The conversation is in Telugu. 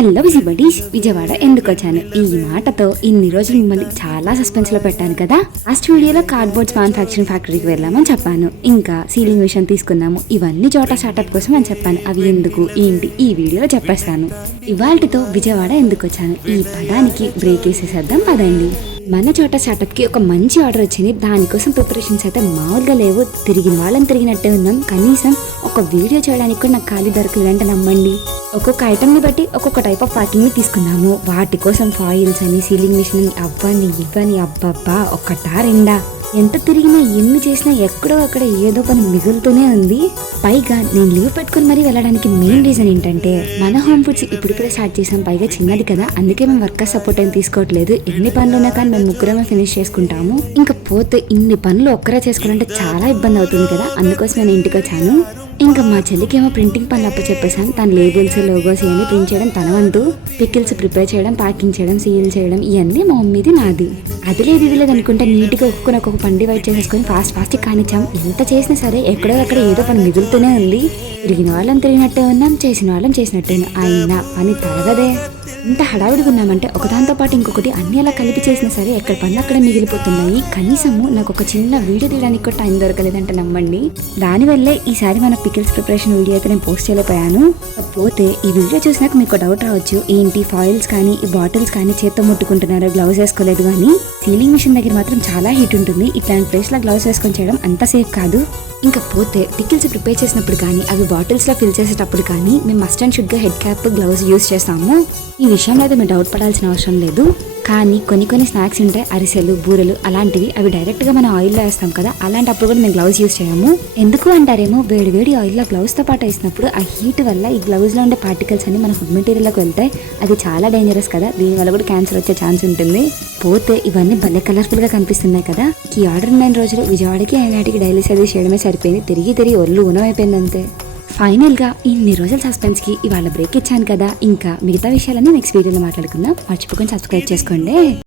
హలో విజిబడీస్, విజయవాడ ఎందుకు వచ్చాను ఈ మాటతో ఇన్ని రోజులు మిమ్మల్ని చాలా సస్పెన్స్ లో పెట్టాను కదా. ఆ స్టూడియోలో కార్డ్బోర్డ్స్ మ్యానుఫ్యాక్చరింగ్ ఫ్యాక్టరీకి వెళ్ళామని చెప్పాను, ఇంకా సీలింగ్ మిషన్ తీసుకున్నాము, ఇవన్నీ చోట స్టార్ట్అప్ కోసం అని చెప్పాను. అవి ఎందుకు ఏంటి ఈ వీడియోలో చెప్పేస్తాను. ఇవాళతో విజయవాడ ఎందుకు వచ్చాను ఈ పదానికి బ్రేక్ వేసేసేద్దాం పదండి. మన చోట స్టార్ట్అప్ కి ఒక మంచి ఆర్డర్ వచ్చింది. దానికోసం ప్రిపరేషన్స్ అయితే మామూలుగా లేవు. తిరిగిన వాళ్ళని తిరిగినట్టే ఉన్నాం. కనీసం ఒక వీడియో చేయడానికి కూడా నాకు ఖాళీ దొరకలేదంటే నమ్మండి. ఒక్కొక్క ఐటమ్ ని బట్టి ఒక్కొక్క టైప్ ఆఫ్ ప్యాకింగ్ ని తీసుకున్నాము. వాటి కోసం ఫాయిల్స్ అని, సీలింగ్ మిషన్ అని, అవ్వని ఇవ్వని, అబ్బబ్బా ఒక్కటా రెండా, ఎంత తిరిగినా ఎన్ని చేసినా ఎక్కడో అక్కడ ఏదో పని మిగులుతూనే ఉంది. పైగా నేను లీవ్ పెట్టుకుని మరీ వెళ్ళడానికి మెయిన్ రీజన్ ఏంటంటే మన హోమ్ ఫుడ్స్ ఇప్పుడిప్పుడే స్టార్ట్ చేసాం. పైగా చిన్నది కదా, అందుకే మేము వర్కర్ సపోర్ట్ ఏం తీసుకోవట్లేదు. ఎన్ని పనులు ఉన్నా కానీ మేము ముగ్గురమే ఫినిష్ చేసుకుంటాము. ఇంకా పోతే ఇన్ని పనులు ఒక్కరే చేసుకోవాలంటే చాలా ఇబ్బంది అవుతుంది కదా, అందుకోసం నేను ఇంటికి వచ్చాను. ఇంకా మా చెల్లికి ఏమో ప్రింటింగ్ పనులు చెప్పేశాను. తన లేబుల్స్, లోగోస్ ఇవన్నీ ప్రింట్ చేయడం తన వంతు. పికిల్స్ ప్రిపేర్ చేయడం, ప్యాకింగ్ చేయడం, సీల్ చేయడం ఇవన్నీ మా మమ్మీది, నాది. అది లేదు ఇది లేదు అనుకుంటే నీట్గా ఒక్కొక్క పండి వైట్ చేసేసుకొని ఫాస్ట్ కానిచ్చాం. ఎంత చేసినా సరే ఎక్కడో అక్కడ ఏదో పని మిగులుతూనే ఉంది. తిరిగిన వాళ్ళని తిరిగినట్టే ఉన్నాం, చేసిన వాళ్ళని చేసినట్టే ఉన్నాం. అయినా పని తరగదే. ఇంత హడావిడిగా ఉన్నామంటే ఒకదాంతో పాటు ఇంకొకటి అన్ని అలా కలిపి చేసినా సరే ఎక్కడ పనులు అక్కడే మిగిలిపోతున్నాయి. కనీసము నాకు ఒక చిన్న వీడియో తీయడానికి కూడా టైం దొరకలేదంటే నమ్మండి. దానివల్లే ఈసారి మన పికిల్స్ ప్రిపరేషన్ వీడియో అయితే నేను పోస్ట్ చేయలేకపోయాను. పోతే ఈ వీడియో చూసినాక మీకు డౌట్ రావచ్చు, ఏంటి ఫాయిల్స్ కానీ ఈ బాటిల్స్ కానీ చేత్తో ముట్టుకుంటున్నారు, గ్లౌజ్ వేసుకోలేదు. కానీ సీలింగ్ మిషన్ దగ్గర మాత్రం చాలా హీట్ ఉంటుంది. ఇట్లాంటి ప్లేస్ లో గ్లౌజ్ వేసుకొని చేయడం అంత సేఫ్ కాదు. ఇంకా పోతే పికిల్స్ ప్రిపేర్ చేసినప్పుడు కానీ అవి బాటిల్స్ లో ఫిల్ చేసేటప్పుడు కానీ మేము మస్ట్ అండ్ షుడ్ గా హెడ్ క్యాప్, గ్లౌజ్ యూజ్ చేస్తాము. ఈ విషయంలో అయితే మీరు డౌట్ పడాల్సిన అవసరం లేదు. కానీ కొన్ని స్నాక్స్ ఉంటాయి, అరిసెలు, బూరెలు అలాంటివి, అవి డైరెక్ట్ గా మనం ఆయిల్లో వేస్తాం కదా, అలాంటప్పుడు కూడా మేము గ్లౌజ్ యూజ్ చేయము. ఎందుకు అంటారేమో, వేడి ఆయిల్లో గ్లౌజ్ తో పాటు వేసినప్పుడు ఆ హీట్ వల్ల ఈ గ్లౌజ్ లో ఉండే పార్టికల్స్ అన్ని మన ఫుడ్ మెటీరియల్ లోకి వెళ్తాయి. అది చాలా డేంజరస్ కదా, దీని వల్ల కూడా క్యాన్సర్ వచ్చే ఛాన్స్ ఉంటుంది. పోతే ఇవన్నీ భలే కలర్ఫుల్ గా కనిపిస్తున్నాయి కదా. ఈ ఆర్డర్ 9 రోజులు విజయవాడకి నాటికి డైలీ సర్వీస్ చేయడమే సరిపోయింది. తిరిగి ఒళ్ళు ఊనమైపోయింది అంతే. ఫైనల్ గా ఇన్ని రోజుల సస్పెన్స్ కి ఇవాళ బ్రేక్ ఇచ్చాను కదా. ఇంకా మిగతా విషయాలన్నీ నెక్స్ట్ వీడియోలో మాట్లాడుకుందాం. మర్చిపోకుండా సబ్స్క్రైబ్ చేసుకోండి.